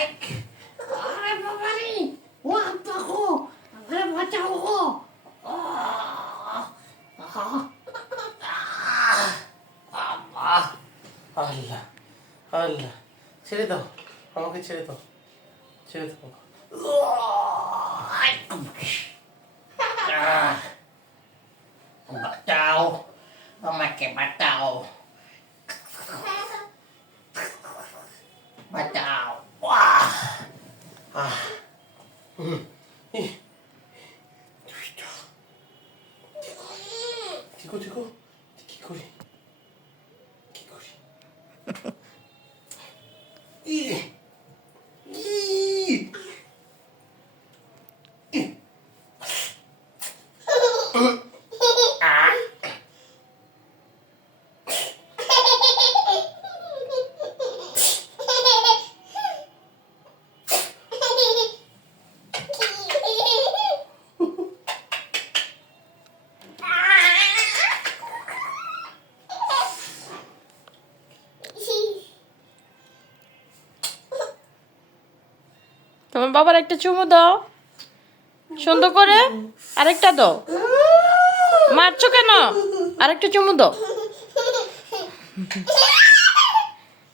আরে বাবা রে, ও আব্বা গো, আরে বাঁচাও গো। আল্লাহ আল্লাহ, ছেড়ে দাও আমাকে, ছেড়ে দাও, ছেড়ে দাও। বাঁচাও, আমাকে বাঁচাও, বাঁচাও। ঠিক ঠিক কি করি, কি করি? তোমার বাবার একটা চুমু দাও সুন্দর করে, আরেকটা দাও। মারছো কেন? আরেকটা চুমু দাও।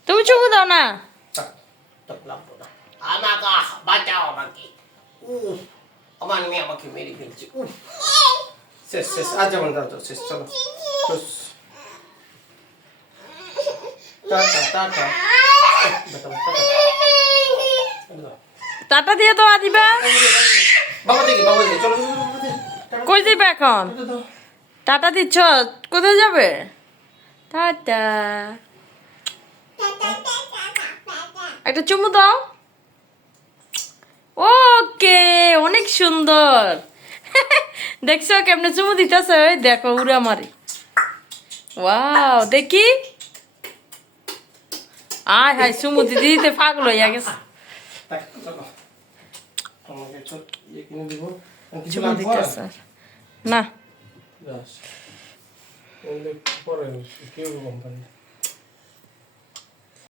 তুমি চুমু দাও না। আমাকে বাঁচাও, আমাকে। আমার মেয়ে আমাকে মেরে ফেলছে। শেষ শেষ, আজ যেমন যাও, শেষ, চলো। টাটা টাটা, টাটা দিয়ে দাও আদিবা। বাবা দেখি, বাবা দেখি, চলো। কই যাবে এখন? টাটা দিচ্ছ, কোথায় যাবে? টাটা। একটা চুমু দাও। ওকে, অনেক সুন্দর। দেখছো কেমনে চুমু দিতেছে? ওই দেখো উড়া মারি। ওয়াও, দেখি। আয় হায়, চুমু দিতে দিতে পাগল হইয়া গেছে। চুমু দিতেছে না। পরে কেউ কোম্পানি